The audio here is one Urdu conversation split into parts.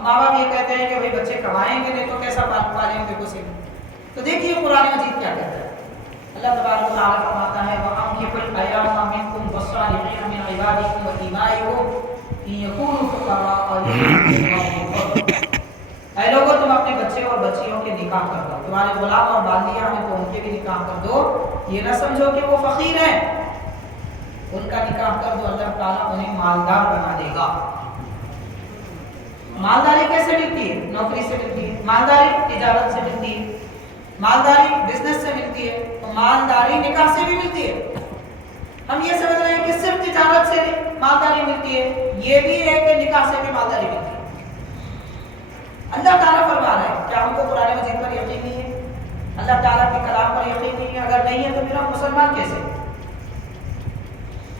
اب ماں باپ یہ کہتے ہیں کہ بھائی بچے کمائیں گے نہیں تو کیسا پالیں گے کسی کو. تو دیکھیے قرآن مجید کیا کہتا ہے. اللہ تبارک و تعالیٰ فرماتا ہے وَأَنكِحُوا الْأَيَامَ مِنكُمْ وَالصَّالِحِينَ مِنْ عِبَادِكُمْ وَإِمَائِكُمْ إِنْ يَكُونُوا فُقَرَاءَ يُغْنِهِمُ اللَّهُ مِنْ فَضْلِهِ. اے لوگوں تم اپنے بچے اور بچیوں کے نکاح کر دو. تمہارے غلام اور بالیاں ہیں تو ان کے بھی نکاح کر دو. یہ نہ سمجھو کہ وہ فقیر ہیں, ان کا نکاح کر دو, اللہ تعالیٰ انہیں مالدار بنا دے گا. مالداری کیسے ملتی ہے؟ نوکری سے ملتی ہے. مالداری تجارت سے ملتی ہے. مالداری بزنس سے ملتی ہے. تو مالداری نکاح سے بھی ملتی ہے. ہم یہ سمجھ رہے ہیں کہ صرف تجارت سے مالداری ملتی ہے, یہ بھی ہے کہ نکاح سے بھی مالداری ملتی ہے. اللہ تعالیٰ فرما رہا ہے. کیا ہم کو قرآن مجید پر یقین نہیں ہے؟ اللہ تعالیٰ کے کلام پر یقین نہیں ہے؟ اگر نہیں ہے تو پھر ہم مسلمان کیسے؟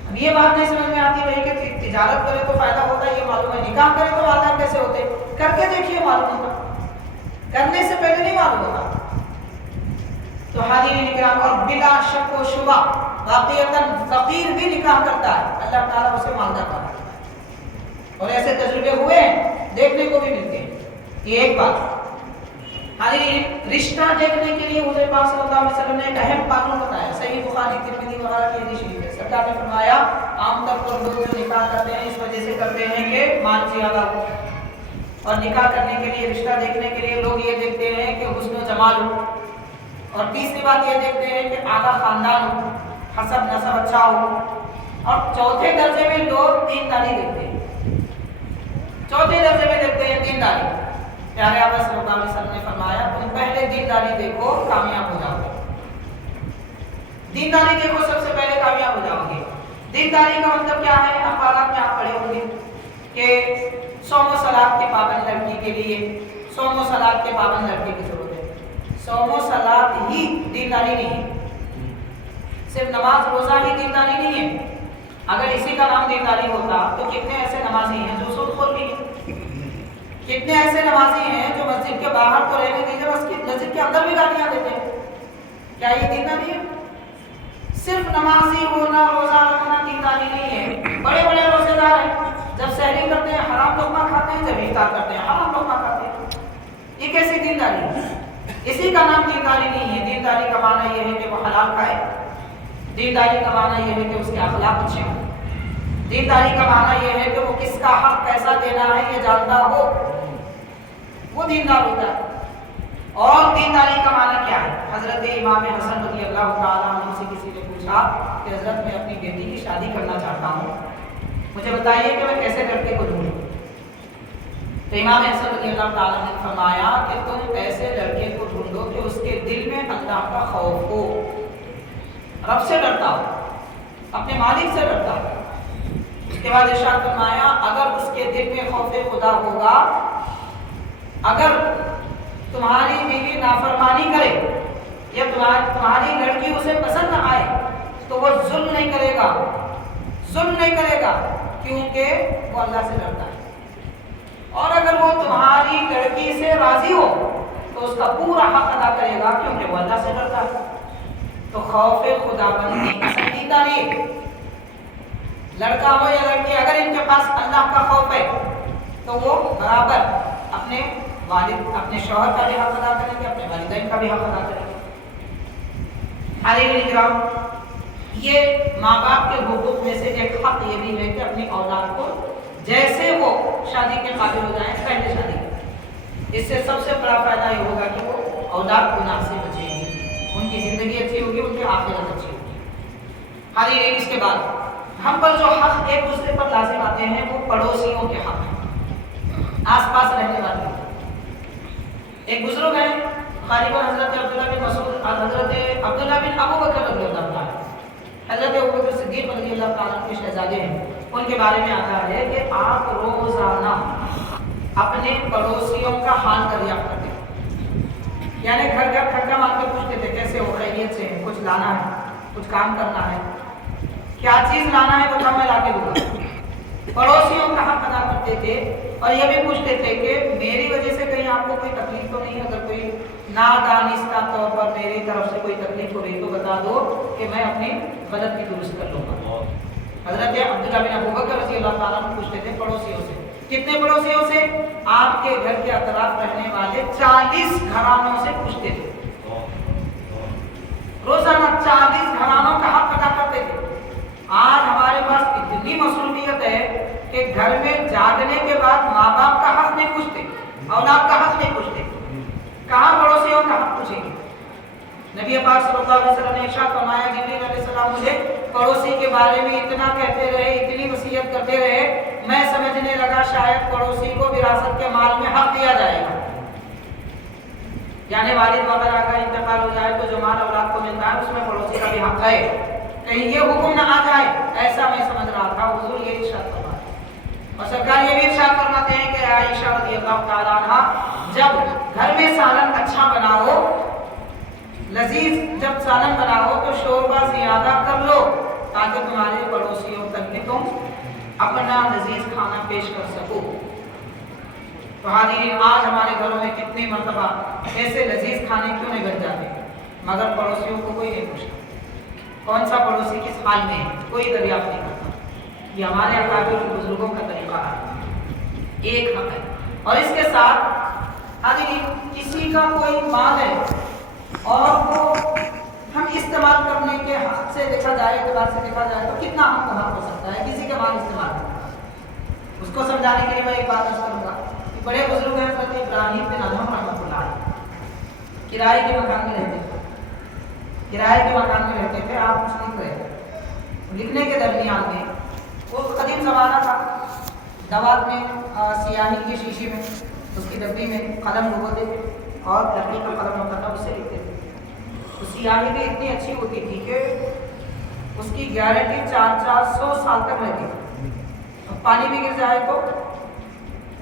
اب یہ بات نہیں سمجھ میں آتی بھائی کہ تجارت کرے تو فائدہ ہوتا ہے, یہ معلوم ہے. نکاح کرے تو مالدار کیسے ہوتے؟ کر کے دیکھیے معلوم ہوگا, کرنے سے پہلے نہیں معلوم ہوگا. تو حاضرین کرام, اور بلا شک و شبہ واقعتاً فقیر بھی نکاح کرتا ہے, اللہ تعالیٰ اسے مالدار بناتا ہے. اور ایسے تجربے ہوئے ہیں, دیکھنے کو بھی ملتے ہیں. یہ ایک بات. حاضرین, رشتہ دیکھنے کے لیے حضور پاک صلی اللہ علیہ وسلم نے ایک اہم قانون بتایا. صحیح بخاری ترمذی وغیرہ کی حدیث شریف ہے. سرکار نے فرمایا عام طور پر لوگ جو نکاح کرتے ہیں اس وجہ سے کرتے ہیں کہ مال زیادہ ہو, اور نکاح کرنے کے لیے, رشتہ دیکھنے کے لیے لوگ یہ دیکھتے ہیں کہ حسن و جمال ہو, اور تیسری بات یہ دیکھتے ہیں کہ اعلیٰ خاندان ہو, حسب نسب اچھا ہو, اور چوتھے درجے میں لوگ دینداری دیکھتے ہیں. چوتھے درجے میں دیکھتے ہیں دینداری. پیارے آقا صلی اللہ علیہ وسلم نے فرمایا تم پہلے دینداری دیکھو, کامیاب ہو جاؤ گے. دینداری دیکھو, سب سے پہلے کامیاب ہو جاؤ گے. دینداری کا مطلب کیا ہے؟ اخبارات میں آپ پڑھے ہوں گے کہ صوم و صلات کے پابند لڑکی کے لیے صوم و صلات کے پابند لڑکی کی ضرورت ہے. صوم و صلات ہی دینداری نہیں ہے, صرف نماز روزہ ہی دینداری نہیں ہے. اگر اسی کا نام دینداری ہوتا تو کتنے ایسے نمازی ہیں جو سود خور بھی ہیں, کتنے ایسے نمازی ہیں جو مسجد کے باہر تو رہنے دیجیے, مسجد کے اندر بھی گالیاں دیتے ہیں. کیا یہ دینداری ہے؟ صرف نمازی ہونا, روزہ رکھنا دینداری نہیں ہے. بڑے بڑے روزے دار ہیں, جب سحری کرتے ہیں حرام لقمہ کھاتے ہیں, جب افطار کرتے ہیں حرام لقمہ کھاتے ہیں. یہ کیسی دینداری ہے؟ اسی کا نام دینداری نہیں ہے. دینداری کا معنی یہ ہے کہ وہ حلال کھائے. دینداری کا معنی یہ ہے کہ اس کے اخلاق اچھے ہوں. دینداری کا معنی یہ ہے کہ وہ کس کا حق کیسا دینا ہے یہ جانتا ہو, وہ دیندار ہوتا ہے. اور دینداری کا معنی کیا ہے؟ حضرت امام حسن رضی اللہ تعالیٰ عنہ سے کسی نے پوچھا کہ حضرت میں اپنی بیٹی کی شادی کرنا چاہتا ہوں, مجھے بتائیے کہ میں کیسے لڑکے کو ڈھونڈوں. تو امام حسن رضی اللہ تعالیٰ نے فرمایا کہ تم ایسے لڑکے کو ڈھونڈو کہ اس کے دل میں اللہ کا خوف ہو, رب سے ڈرتا ہو, اپنے مالک سے ڈرتا ہو. اس کے بعد ارشاد فرمایا اگر اس کے دل میں خوف خدا ہوگا, اگر تمہاری بیوی نافرمانی کرے یا تمہاری لڑکی اسے پسند نہ آئے تو وہ ظلم نہیں کرے گا, ظلم نہیں کرے گا, کیونکہ وہ اللہ سے ڈرتا ہے. اور اگر وہ تمہاری لڑکی سے راضی ہو تو اس کا پورا حق ادا کرے گا, کیونکہ وہ اللہ سے ڈرتا ہے. تو خوف خدا بندی پسندیدہ نہیں. لڑکا ہو یا لڑکی, اگر ان کے پاس اللہ کا خوف ہے تو وہ برابر اپنے والد, اپنے شوہر کا بھی حق ادا کریں گے, اپنے والدین کا بھی حق ادا کریں گے. حاضرین کرام, یہ ماں باپ کے حقوق میں سے ایک حق یہ بھی ہے کہ اپنی اولاد کو جیسے وہ شادی کے قابل ہو جائیں پہلے شادی کریں. اس سے سب سے بڑا فائدہ یہ ہوگا کہ وہ اولاد گناہ سے بچیں گی, ان کی زندگی اچھی ہوگی, ان کی آخرت اچھی ہوگی. حاضرین, اس کے بعد ہم پر جو حق ایک دوسرے پر لازم آتے ہیں وہ پڑوسیوں کے حق ہیں, آس پاس رہنے والے. ایک بزرگ ہیں غالباً حضرت عبداللہ بن مسعود, حضرت عبداللہ بن ابو بکر رضی اللہ عنہ, حضرت ابو بکر صدیق رضی اللہ تعالیٰ کے شہزادے ہیں. ان کے بارے میں آتا ہے کہ آپ روزانہ اپنے پڑوسیوں کا حال دریافت کرتے ہیں. یعنی گھر گھر کھٹکا مار کے پوچھتے تھے کیسے ہو, خیریت سے ہیں, کچھ لانا ہے, کچھ کام کرنا ہے, کیا چیز لانا ہے تو کم میں لا کے دوں گا. پڑوسیوں کا حق ادا کرتے تھے. اور یہ بھی پوچھتے تھے کہ میری وجہ سے کہیں آپ کو کوئی تکلیف تو نہیں, اگر کوئی نادانستہ طور پر میری طرف سے کوئی تکلیف ہو رہی تو بتا دو کہ میں اپنی مدد کی درست کر لوں گا. حضرت عبداللہ بن ابو بکر رضی اللہ تعالیٰ عنہ پوچھتے تھے پڑوسیوں سے کتنے پڑوسیوں سے؟ آپ کے گھر کے اطراف رہنے والے 40 گھرانوں سے پوچھتے تھے، روزانہ 40 گھرانوں کا حق ادا کرتے تھے۔ آج ہمارے پاس اتنی مصروفیت ہے کہ گھر میں جاگنے کے بعد ماں باپ کا حق نہیں پوچھتے، اولاد کا حق نہیں پوچھتے، کہاں پڑوسیوں کا حق پوچھیں گے؟ نبی پاک صلی اللہ علیہ وسلم نے ارشاد فرمایا، جبریل علیہ السلام مجھے پڑوسی کے بارے میں اتنا کہتے رہے، اتنی وصیت کرتے رہے، میں سمجھنے لگا شاید پڑوسی کو وراثت کے مال میں حق دیا جائے گا، یعنی والد وغیرہ کا انتقال ہو جائے تو جو مال اولاد کو ملتا ہے اس میں پڑوسی کا بھی حق ہے، کہیں یہ حکم نہ آ جائے، ایسا میں سمجھ رہا تھا۔ حضور یہ ارشاد فرماتے ہیں، اور سرکار یہ بھی ارشاد فرماتے ہیں کہ عائشہ رضی اللہ تعالیٰ عنہ، جب گھر میں سالن اچھا بنا ہو، لذیذ جب سالن بنا ہو تو شوربہ زیادہ کر لو تاکہ تمہارے پڑوسیوں تک بھی تم اپنا لذیذ کھانا پیش کر سکو۔ تو حاضرین، آج ہمارے گھروں میں کتنی مرتبہ ایسے لذیذ کھانے کیوں نہیں بن جاتے، مگر پڑوسیوں کو کوئی نہیں پوچھتا کون سا پڑوسی کس حال میں ہے، کوئی دریافت نہیں کرتا۔ یہ ہمارے اکابر اور بزرگوں کا طریقہ ہے، ایک حق ہے۔ اور اس کے ساتھ حاضرین، کسی کا کوئی مال ہے اور وہ ہم استعمال کرنے کے حق سے دیکھا جائے، اعتبار سے دیکھا جائے تو کتنا ہم کو حق ہو سکتا ہے کسی کا مال استعمال کرنا؟ اس کو سمجھانے کے لیے میں ایک بات عرض کروں گا کہ بڑے بزرگ ہیں حضرت ابراہیم بن ادہم رحمۃ اللہ علیہ، کرائے کے مکان میں رہتے تھے، کرائے کے مکان میں رہتے تھے، آپ کچھ لکھ رہے تھے، لکھنے کے درمیان میں وہ قدیم زمانہ تھا، دوات میں سیاہی کی شیشی میں اس کی ڈبی میں قلم ڈبوتے تھے اور لکڑی کا قلم ہوتا تھا، اس سے لکھتے تھے۔ تو سیاہی بھی اتنی اچھی ہوتی تھی کہ اس کی گارنٹی 400 سال تک رہتی تھی، اور پانی بھی گر جائے تو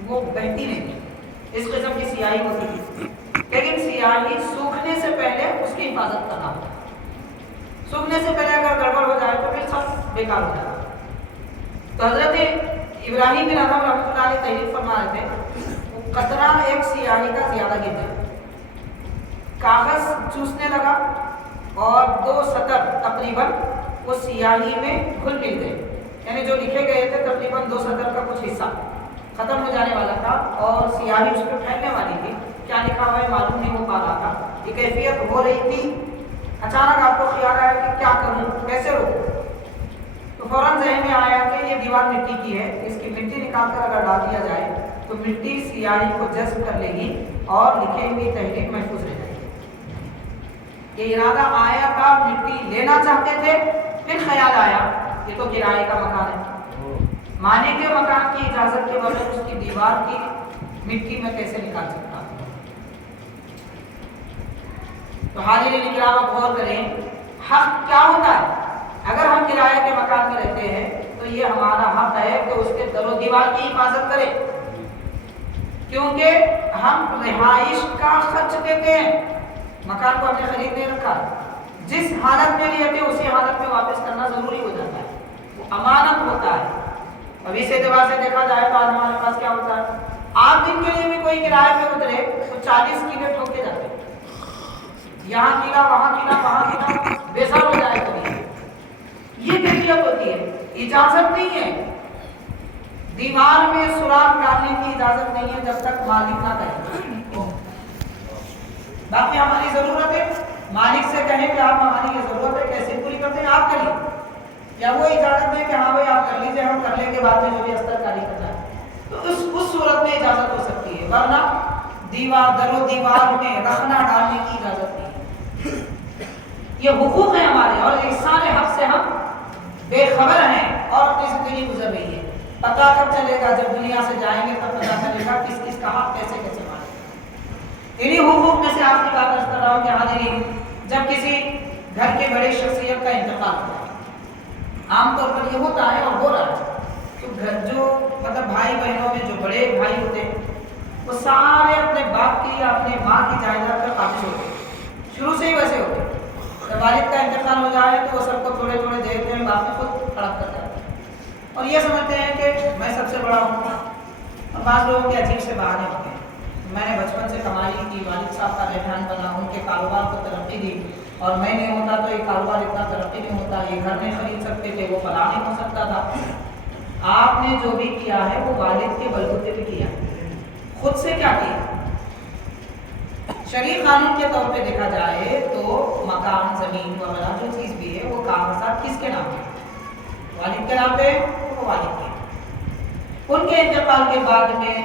وہ بہتی نہیں تھی، اس قسم کی سیاہی ہوتی تھی۔ لیکن سیاہی سوکھنے سے پہلے اس کی حفاظت کرنا ہوتا ہے، سوکھنے سے پہلے اگر گڑبڑ ہو جائے تو پھر سب بیکار ہو جائے۔ تو حضرت ابراہیم بن ادہم رحمۃ اللہ علیہ تحریر فرما رہے تھے، وہ قطرہ ایک سیاہی کا زیادہ گر گیا، کاغذ چوسنے لگا اور 2 سطر تقریباً وہ سیاہی میں گھل مل گئے، یعنی جو لکھے گئے تھے تقریباً 2 سطر کا کچھ حصہ ختم ہو جانے والا تھا اور سیاہی اس پہ پھیلنے والی تھی، کیا لکھا ہوا ہے معلوم نہیں ہو پا رہا تھا، یہ کیفیت ہو رہی تھی۔ اچانک آپ کو خیال آیا کہ کیا کروں، کیسے روکوں؟ تو فوراً ذہن میں آیا کہ یہ دیوار مٹی کی ہے، اس کی مٹی نکال کر اگر ڈال دیا جائے تو مٹی سیاہی کو جذب کر لے گی اور لکھی ہوئی تحریک محفوظ رہ جائے گی۔ یہ ارادہ آیا تھا، مٹی لینا چاہتے تھے، پھر خیال آیا یہ تو کرائے کا مکان ہے، مالک کے مکان کی اجازت کے بغیر اس کی دیوار کی مٹی میں کیسے نکال سکتا؟ تو حاضرین اکرام، آپ غور کریں، حق کیا ہوتا ہے؟ اگر ہم کرائے کے مکان میں رہتے ہیں تو یہ ہمارا حق ہے کہ اس کے در و دیوار کی حفاظت کریں، کیونکہ ہم رہائش کا خرچ دیتے ہیں، مکان کو ہم نے خرید نہیں رکھا، جس حالت میں لیے تھے اسی حالت میں واپس کرنا ضروری ہو جاتا ہے، وہ امانت ہوتا ہے۔ اب اس اعتبار سے دیکھا جائے تو آج ہمارے پاس کیا ہوتا ہے، 8 دن کے لیے بھی کوئی کرائے پہ اترے تو 40 کیلے ٹھوک کے جاتے ہیں، یہاں کیلا وہاں کیلا وہاں کیلا، بے سر ہو جائے کبھی۔ یہ کیفیت ہوتی ہے، اجازت نہیں ہے، دیوار میں سوراخ ڈالنے کی اجازت نہیں ہے جب تک مالک نہ کہے۔ باقی ہماری ضرورت ہے، مالک سے کہیں کہ آپ ہماری یہ ضرورت ہے، کیسے پوری کرتے ہیں آپ کریے، یا وہ اجازت ہے کہ ہاں بھائی آپ کر لیجیے، ہم کر لیں گے بعد میں جو بھی استر کاری کرنا ہے، تو اس صورت میں اجازت ہو سکتی ہے، ورنہ دیوار در و دیوار میں رخنا ڈالنے کی اجازت نہیں ہے۔ یہ حقوق ہیں ہمارے، اور اس سارے حق سے ہم بے خبر ہیں اور اپنی زندگی گزر رہی ہے۔ پتہ کب چلے گا؟ جب دنیا سے جائیں گے تب پتہ چلے گا کس کس کا حق کیسے کیسے مانے۔ انہی حقوق میں سے آخری بات عرض کر رہا ہوں کہ حاضرین، جب کسی گھر کے بڑے شخصیت کا انتقال ہوتا ہے، عام طور پر یہ ہوتا ہے اور ہو رہا ہے، تو گھر جو مطلب بھائی بہنوں میں جو بڑے بھائی ہوتے ہیں وہ سارے اپنے باپ کی یا اپنے ماں کی جائیداد پر قابض ہوتے ہیں، شروع سے ہی ویسے ہوتے ہیں۔ جب والد کا انتقال ہو جائے تو وہ سب کو تھوڑے تھوڑے دیتے ہیں، باقی خود ہڑپ کرتا ہے اور یہ سمجھتے ہیں کہ میں سب سے بڑا ہوں۔ اور بعض لوگوں کے عجیب سے بہانے ہوتے ہیں، میں نے بچپن سے کمائی کی، والد صاحب کا رہنان بنا، ان کے کاروبار کو ترقی دی، اور میں نہیں ہوتا تو یہ کاروبار اتنا ترقی نہیں ہوتا، یہ گھر نہیں خرید سکتے تھے، وہ فلاں نہیں ہو سکتا تھا۔ آپ نے جو بھی کیا ہے وہ والد کے بلبوتے پہ کیا، خود سے کیا کیا؟ شرعی قانون کے طور پہ دیکھا جائے تو مکان، زمین وغیرہ جو چیز بھی ہے وہ کاغذات کس کے نام پہ؟ والد کے نام پہ، وہ والد کے۔ ان کے انتقال کے بعد میں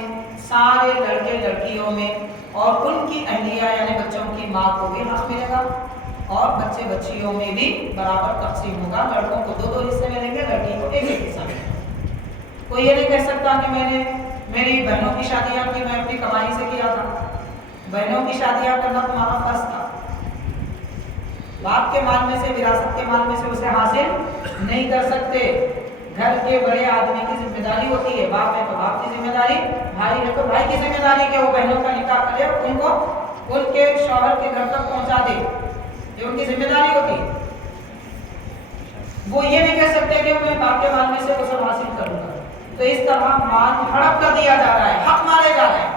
سارے لڑکے لڑکیوں میں اور ان کی اہلیہ یعنی بچوں کی ماں کو بھی حق ملے گا اور بچے بچیوں میں بھی برابر تقسیم ہوگا۔ لڑکوں کو 2 حصے ملیں گے، لڑکی کو 1 حصہ ملے گا۔ کوئی یہ نہیں کہہ سکتا کہ میں نے میری بہنوں کی شادیاں کی، میں اپنی کمائی سے کیا تھا۔ بہنوں کی شادیاں کرنا تمہارا فرض تھا، باپ کے مال میں سے، وراثت کے مال میں سے اسے حاصل نہیں کر سکتے۔ گھر کے بڑے آدمی کی ذمہ داری ہوتی ہے، باپ ہے تو باپ کی ذمہ داری، بھائی ہے تو بھائی کی ذمہ داری کہ وہ بہنوں کا نکاح کرے اور ان کو ان کے شوہر کے گھر تک پہنچا دے، یہ ان کی ذمہ داری ہوتی ہے۔ وہ یہ نہیں کہہ سکتے کہ میں باپ کے مال میں سے وہ سب حاصل کروں گا۔ تو اس طرح مال ہڑپ کر دیا جا رہا ہے، حق مارے جا رہے ہیں۔